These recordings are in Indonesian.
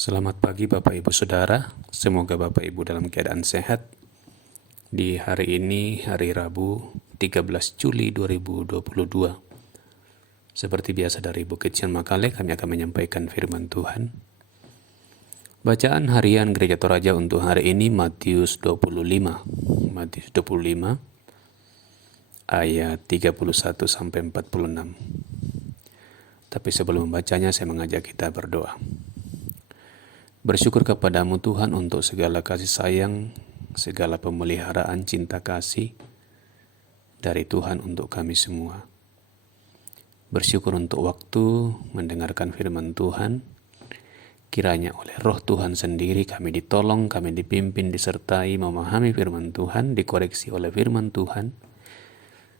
Selamat pagi Bapak Ibu Saudara, semoga Bapak Ibu dalam keadaan sehat. Di hari ini, hari Rabu 13 Juli 2022. Seperti biasa dari Bukit Sian Makale, kami akan menyampaikan firman Tuhan. Bacaan harian Gereja Toraja untuk hari ini Matius 25. Matius 25 ayat 31 sampai 46. Tapi sebelum membacanya, saya mengajak kita berdoa. Bersyukur kepadamu Tuhan untuk segala kasih sayang, segala pemeliharaan cinta kasih dari Tuhan untuk kami semua. Bersyukur untuk waktu mendengarkan firman Tuhan. Kiranya oleh Roh Tuhan sendiri kami ditolong, kami dipimpin, disertai memahami firman Tuhan, dikoreksi oleh firman Tuhan,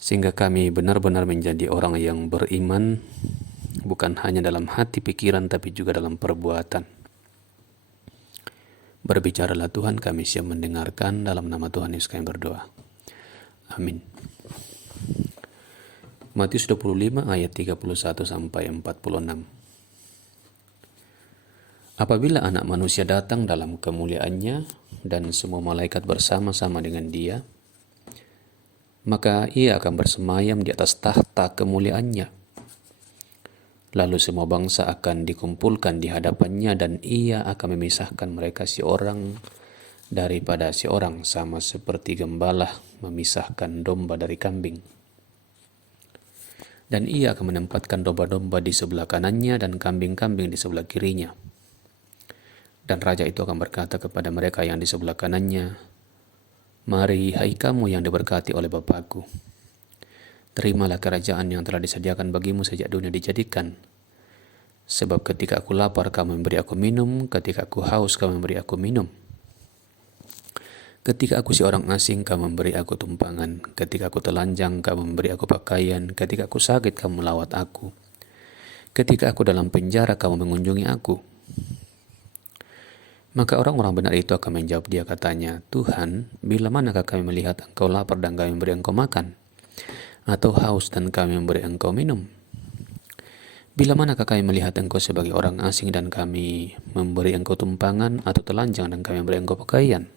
sehingga kami benar-benar menjadi orang yang beriman, bukan hanya dalam hati pikiran tapi juga dalam perbuatan. Berbicaralah Tuhan, kami siap mendengarkan. Dalam nama Tuhan Yesus kami berdoa. Amin. Matius 25 ayat 31 sampai 46. Apabila anak manusia datang dalam kemuliaannya dan semua malaikat bersama-sama dengan dia, maka ia akan bersemayam di atas tahta kemuliaannya. Lalu semua bangsa akan dikumpulkan di hadapannya dan ia akan memisahkan mereka seorang daripada seorang, sama seperti gembala memisahkan domba dari kambing. Dan ia akan menempatkan domba-domba di sebelah kanannya dan kambing-kambing di sebelah kirinya. Dan raja itu akan berkata kepada mereka yang di sebelah kanannya, "Mari, hai kamu yang diberkati oleh Bapakku. Terimalah kerajaan yang telah disediakan bagimu sejak dunia dijadikan. Sebab ketika aku lapar, kamu memberi aku minum. Ketika aku haus, kamu memberi aku minum. Ketika aku seorang asing, kamu memberi aku tumpangan. Ketika aku telanjang, kamu memberi aku pakaian. Ketika aku sakit, kamu melawat aku. Ketika aku dalam penjara, kamu mengunjungi aku." Maka orang-orang benar itu akan menjawab dia, katanya, "Tuhan, bila manakah kami melihat engkau lapar dan kami memberi engkau makan? Atau haus dan kami memberi engkau minum? Bila manakah kami melihat engkau sebagai orang asing dan kami memberi engkau tumpangan, atau telanjang dan kami memberi engkau pakaian?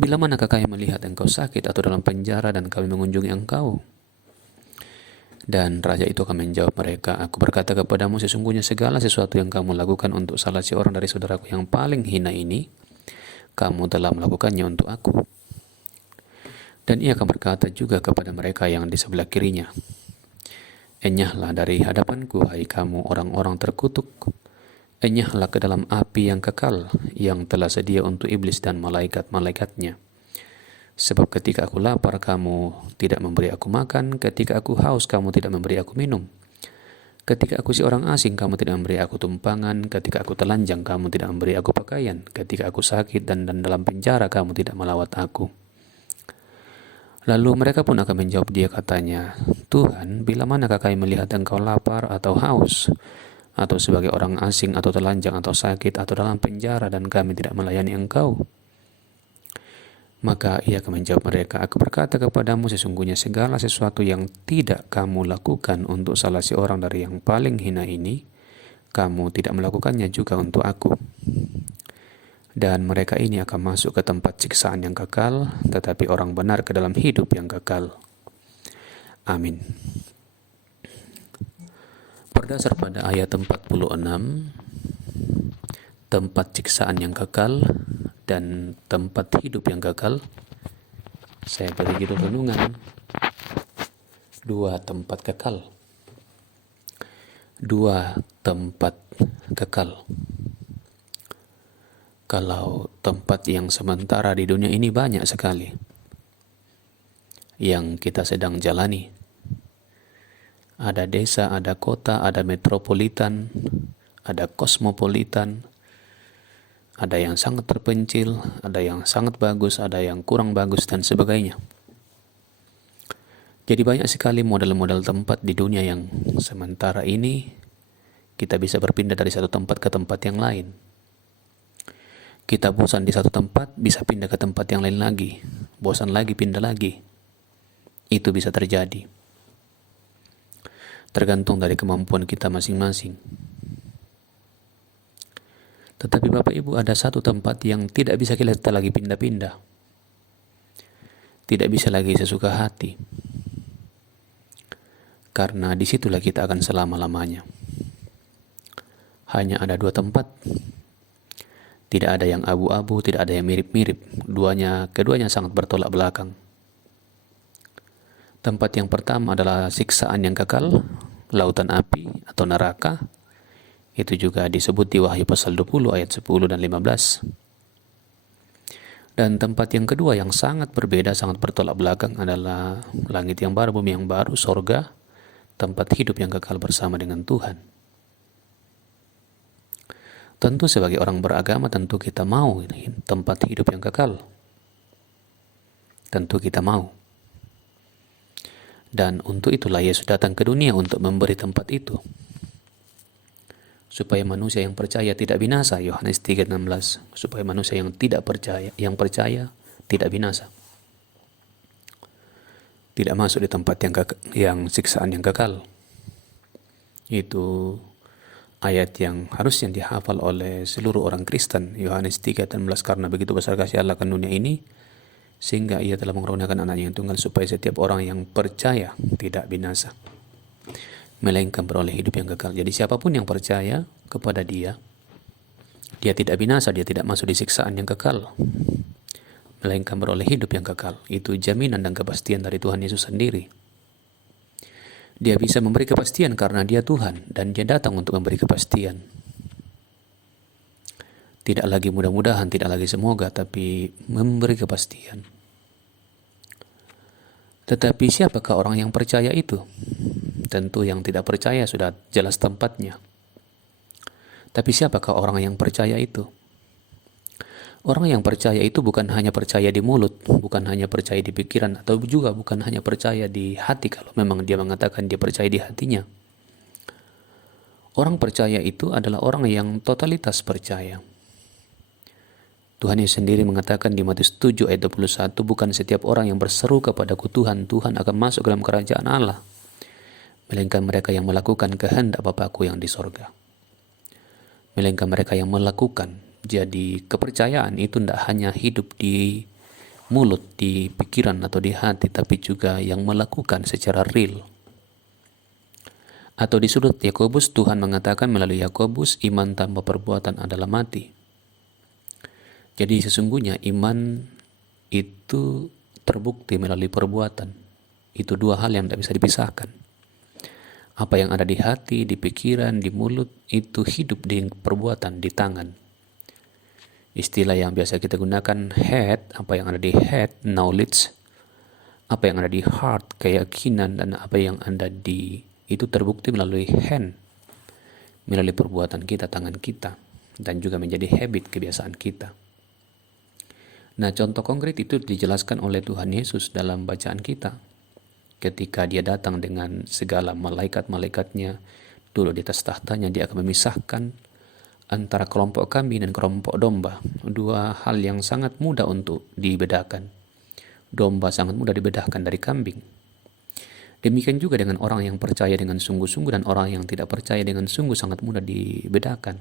Bila manakah kami melihat engkau sakit atau dalam penjara dan kami mengunjungi engkau?" Dan raja itu akan menjawab mereka, "Aku berkata kepadamu, sesungguhnya segala sesuatu yang kamu lakukan untuk salah seorang dari saudaraku yang paling hina ini, kamu telah melakukannya untuk aku." Dan ia akan berkata juga kepada mereka yang di sebelah kirinya, "Enyahlah dari hadapanku, hai kamu orang-orang terkutuk. Enyahlah ke dalam api yang kekal, yang telah sedia untuk iblis dan malaikat-malaikatnya. Sebab ketika aku lapar, kamu tidak memberi aku makan. Ketika aku haus, kamu tidak memberi aku minum. Ketika aku seorang asing, kamu tidak memberi aku tumpangan. Ketika aku telanjang, kamu tidak memberi aku pakaian. Ketika aku sakit dan dalam penjara, kamu tidak melawat aku." Lalu mereka pun akan menjawab dia, katanya, "Tuhan, bila manakah kami melihat engkau lapar atau haus, atau sebagai orang asing atau telanjang atau sakit atau dalam penjara dan kami tidak melayani engkau?" Maka ia akan menjawab mereka, "Aku berkata kepadamu, sesungguhnya segala sesuatu yang tidak kamu lakukan untuk salah seorang dari yang paling hina ini, kamu tidak melakukannya juga untuk aku." Dan mereka ini akan masuk ke tempat siksaan yang kekal, tetapi orang benar ke dalam hidup yang kekal. Amin. Berdasar pada ayat 46, tempat siksaan yang kekal dan tempat hidup yang kekal, saya beri judul renungan, dua tempat kekal. Dua tempat kekal. Kalau tempat yang sementara di dunia ini banyak sekali yang kita sedang jalani. Ada desa, ada kota, ada metropolitan, ada kosmopolitan, ada yang sangat terpencil, ada yang sangat bagus, ada yang kurang bagus, dan sebagainya. Jadi banyak sekali model-model tempat di dunia yang sementara ini kita bisa berpindah dari satu tempat ke tempat yang lain. Kita bosan di satu tempat, bisa pindah ke tempat yang lain lagi. Bosan lagi, pindah lagi. Itu bisa terjadi. Tergantung dari kemampuan kita masing-masing. Tetapi Bapak Ibu, ada satu tempat yang tidak bisa kita lagi pindah-pindah, tidak bisa lagi sesuka hati, karena disitulah kita akan selama-lamanya. Hanya ada dua tempat, tidak ada yang abu-abu, tidak ada yang mirip-mirip, keduanya sangat bertolak belakang. Tempat yang pertama adalah siksaan yang kekal, lautan api atau neraka. Itu juga disebut di Wahyu pasal 20 ayat 10 dan 15. Dan tempat yang kedua yang sangat berbeda, sangat bertolak belakang adalah langit yang baru, bumi yang baru, sorga, tempat hidup yang kekal bersama dengan Tuhan. Tentu sebagai orang beragama, tentu kita mau tempat hidup yang kekal. Tentu kita mau. Dan untuk itulah Yesus datang ke dunia untuk memberi tempat itu, supaya manusia yang percaya tidak binasa, Yohanes 3:16, supaya manusia yang percaya tidak binasa, tidak masuk di tempat yang siksaan yang kekal. Itu ayat yang harusnya dihafal oleh seluruh orang Kristen, Yohanes 3:16, karena begitu besar kasih Allah akan dunia ini, sehingga ia telah mengurniakan anaknya yang tunggal, supaya setiap orang yang percaya tidak binasa, melainkan beroleh hidup yang kekal. Jadi siapapun yang percaya kepada dia tidak binasa, dia tidak masuk di siksaan yang kekal, melainkan beroleh hidup yang kekal. Itu jaminan dan kepastian dari Tuhan Yesus sendiri. Dia bisa memberi kepastian karena dia Tuhan, dan dia datang untuk memberi kepastian. Tidak lagi mudah-mudahan, tidak lagi semoga, tapi memberi kepastian. Tetapi siapakah orang yang percaya itu? Tentu yang tidak percaya sudah jelas tempatnya. Tapi siapakah orang yang percaya itu? Orang yang percaya itu bukan hanya percaya di mulut, bukan hanya percaya di pikiran, atau juga bukan hanya percaya di hati kalau memang dia mengatakan dia percaya di hatinya. Orang percaya itu adalah orang yang totalitas percaya. Tuhan Yesus sendiri mengatakan di Matius 7 ayat 21, bukan setiap orang yang berseru kepadaku Tuhan, Tuhan akan masuk dalam kerajaan Allah, melainkan mereka yang melakukan kehendak Bapa-Ku yang di sorga. Melainkan mereka yang melakukan. Jadi kepercayaan itu tidak hanya hidup di mulut, di pikiran atau di hati, tapi juga yang melakukan secara real. Atau di sudut Yakobus, Tuhan mengatakan melalui Yakobus, iman tanpa perbuatan adalah mati. Jadi sesungguhnya iman itu terbukti melalui perbuatan. Itu dua hal yang tidak bisa dipisahkan. Apa yang ada di hati, di pikiran, di mulut, itu hidup di perbuatan, di tangan. Istilah yang biasa kita gunakan head, apa yang ada di head, knowledge, apa yang ada di heart, keyakinan, dan apa yang ada di, itu terbukti melalui hand, melalui perbuatan kita, tangan kita, dan juga menjadi habit, kebiasaan kita. Nah, contoh konkret itu dijelaskan oleh Tuhan Yesus dalam bacaan kita. Ketika dia datang dengan segala malaikat-malaikatnya, dulu di atas tahtanya, dia akan memisahkan antara kelompok kambing dan kelompok domba. Dua hal yang sangat mudah untuk dibedakan. Domba sangat mudah dibedakan dari kambing. Demikian juga dengan orang yang percaya dengan sungguh-sungguh dan orang yang tidak percaya dengan sungguh sangat mudah dibedakan.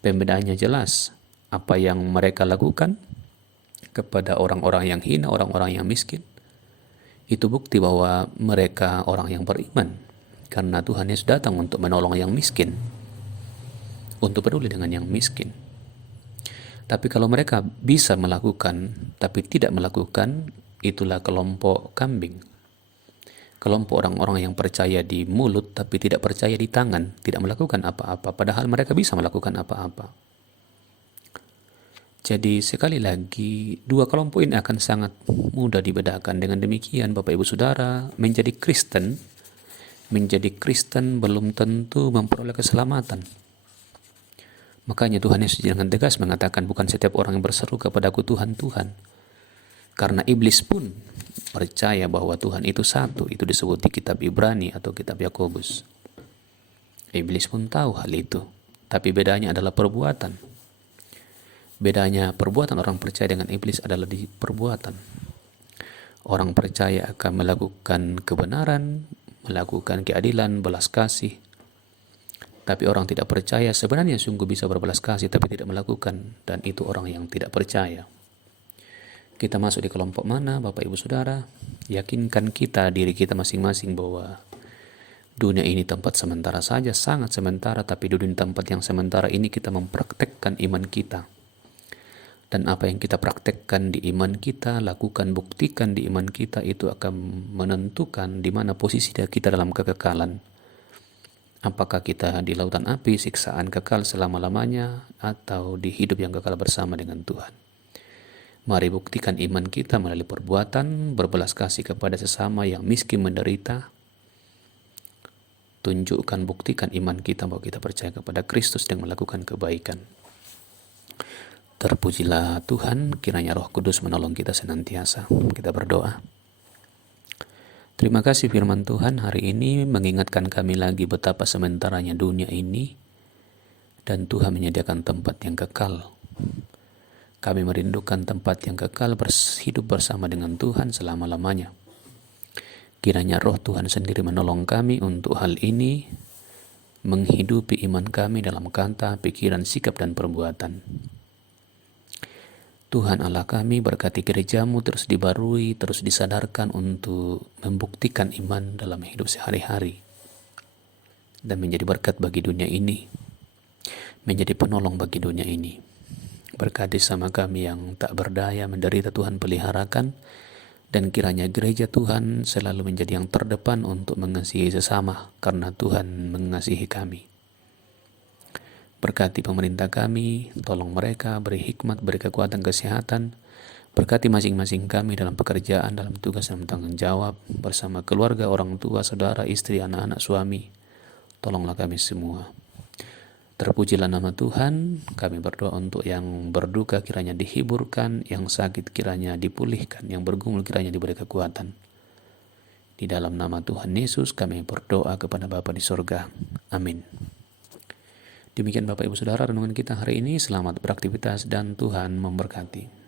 Pembedaannya jelas. Apa yang mereka lakukan kepada orang-orang yang hina, orang-orang yang miskin, itu bukti bahwa mereka orang yang beriman, karena Tuhan Yesus datang untuk menolong yang miskin, untuk peduli dengan yang miskin. Tapi kalau mereka bisa melakukan tapi tidak melakukan, itulah kelompok kambing, kelompok orang-orang yang percaya di mulut tapi tidak percaya di tangan, tidak melakukan apa-apa, padahal mereka bisa melakukan apa-apa. Jadi sekali lagi, dua kelompok ini akan sangat mudah dibedakan. Dengan demikian, Bapak Ibu Saudara, menjadi Kristen belum tentu memperoleh keselamatan. Makanya Tuhan Yesus dengan tegas mengatakan, bukan setiap orang yang berseru kepadaku Tuhan, Tuhan. Karena iblis pun percaya bahwa Tuhan itu satu. Itu disebut di kitab Ibrani atau kitab Yakobus. Iblis pun tahu hal itu. Tapi bedanya adalah perbuatan. Bedanya perbuatan orang percaya dengan iblis adalah di perbuatan. Orang percaya akan melakukan kebenaran, melakukan keadilan, belas kasih, Tapi orang tidak percaya sebenarnya sungguh bisa berbelas kasih tapi tidak melakukan, dan itu orang yang tidak percaya. Kita masuk di kelompok mana, Bapak Ibu Saudara? Yakinkan kita, diri kita masing-masing bahwa dunia ini tempat sementara saja, sangat sementara, tapi di dunia tempat yang sementara ini kita mempraktekkan iman kita. Dan apa yang kita praktekkan di iman kita, lakukan, buktikan di iman kita, itu akan menentukan di mana posisi kita dalam kekekalan. Apakah kita di lautan api, siksaan kekal selama-lamanya, atau di hidup yang kekal bersama dengan Tuhan. Mari buktikan iman kita melalui perbuatan, berbelas kasih kepada sesama yang miskin menderita. Tunjukkan, buktikan iman kita bahwa kita percaya kepada Kristus dan melakukan kebaikan. Terpujilah Tuhan, kiranya Roh Kudus menolong kita senantiasa. Kita berdoa. Terima kasih firman Tuhan hari ini mengingatkan kami lagi betapa sementaranya dunia ini, dan Tuhan menyediakan tempat yang kekal. Kami merindukan tempat yang kekal, hidup bersama dengan Tuhan selama-lamanya. Kiranya Roh Tuhan sendiri menolong kami untuk hal ini, menghidupi iman kami dalam kata, pikiran, sikap, dan perbuatan. Tuhan Allah kami, berkati gerejamu terus dibarui, terus disadarkan untuk membuktikan iman dalam hidup sehari-hari, dan menjadi berkat bagi dunia ini, menjadi penolong bagi dunia ini. Berkati sama kami yang tak berdaya, menderita, Tuhan peliharakan, dan kiranya gereja Tuhan selalu menjadi yang terdepan untuk mengasihi sesama, karena Tuhan mengasihi kami. Berkati pemerintah kami, tolong mereka, beri hikmat, beri kekuatan, kesehatan. Berkati masing-masing kami dalam pekerjaan, dalam tugas dan tanggung jawab, bersama keluarga, orang tua, saudara, istri, anak-anak, suami. Tolonglah kami semua. Terpujilah nama Tuhan. Kami berdoa untuk yang berduka kiranya dihiburkan, yang sakit kiranya dipulihkan, yang bergumul kiranya diberi kekuatan. Di dalam nama Tuhan Yesus kami berdoa kepada Bapa di sorga. Amin. Demikian Bapak Ibu Saudara renungan kita hari ini. Selamat beraktivitas dan Tuhan memberkati.